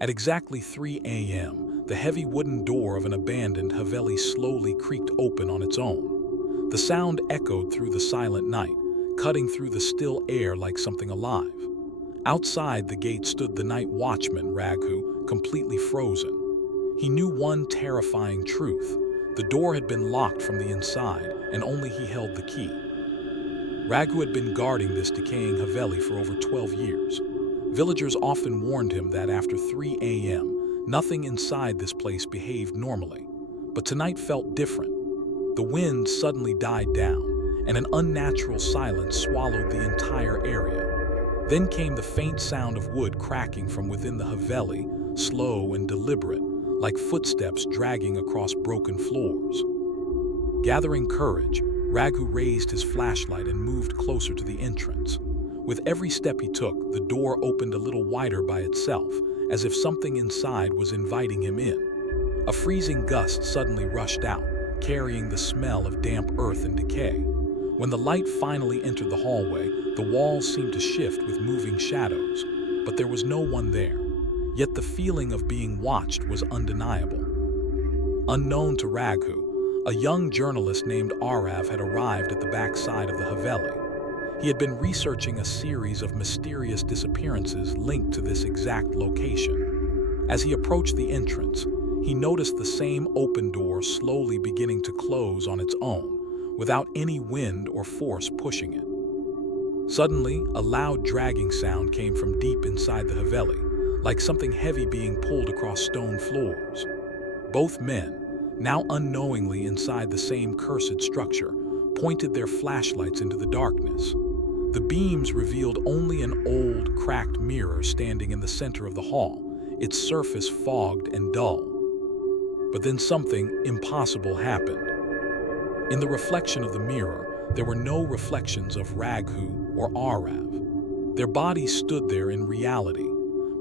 At exactly 3 a.m., the heavy wooden door of an abandoned Haveli slowly creaked open on its own. The sound echoed through the silent night, cutting through the still air like something alive. Outside the gate stood the night watchman, Raghu, completely frozen. He knew one terrifying truth. The door had been locked from the inside, and only he held the key. Raghu had been guarding this decaying Haveli for over 12 years. Villagers often warned him that after 3 a.m., nothing inside this place behaved normally. But tonight felt different. The wind suddenly died down, and an unnatural silence swallowed the entire area. Then came the faint sound of wood cracking from within the Haveli, slow and deliberate, like footsteps dragging across broken floors. Gathering courage, Raghu raised his flashlight and moved closer to the entrance. With every step he took, the door opened a little wider by itself, as if something inside was inviting him in. A freezing gust suddenly rushed out, carrying the smell of damp earth and decay. When the light finally entered the hallway, the walls seemed to shift with moving shadows, but there was no one there. Yet the feeling of being watched was undeniable. Unknown to Raghu, a young journalist named Arav had arrived at the backside of the Haveli. He had been researching a series of mysterious disappearances linked to this exact location. As he approached the entrance, he noticed the same open door slowly beginning to close on its own, without any wind or force pushing it. Suddenly, a loud dragging sound came from deep inside the Haveli, like something heavy being pulled across stone floors. Both men, now unknowingly inside the same cursed structure, pointed their flashlights into the darkness. The beams revealed only an old, cracked mirror standing in the center of the hall, its surface fogged and dull. But then something impossible happened. In the reflection of the mirror, there were no reflections of Raghu or Arav. Their bodies stood there in reality,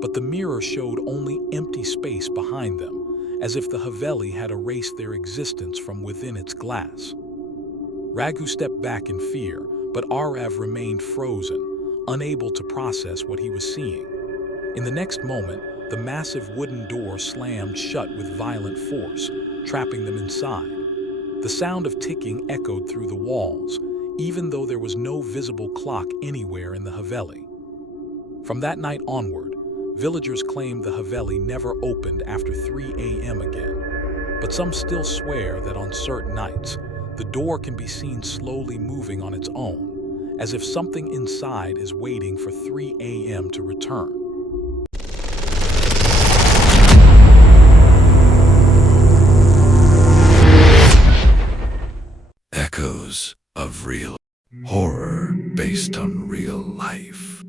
but the mirror showed only empty space behind them, as if the Haveli had erased their existence from within its glass. Raghu stepped back in fear, but Arav remained frozen, unable to process what he was seeing. In the next moment, the massive wooden door slammed shut with violent force, trapping them inside. The sound of ticking echoed through the walls, even though there was no visible clock anywhere in the Haveli. From that night onward, villagers claimed the Haveli never opened after 3 a.m. again. But some still swear that on certain nights, the door can be seen slowly moving on its own, as if something inside is waiting for 3 a.m. to return. Echoes of real horror based on real life.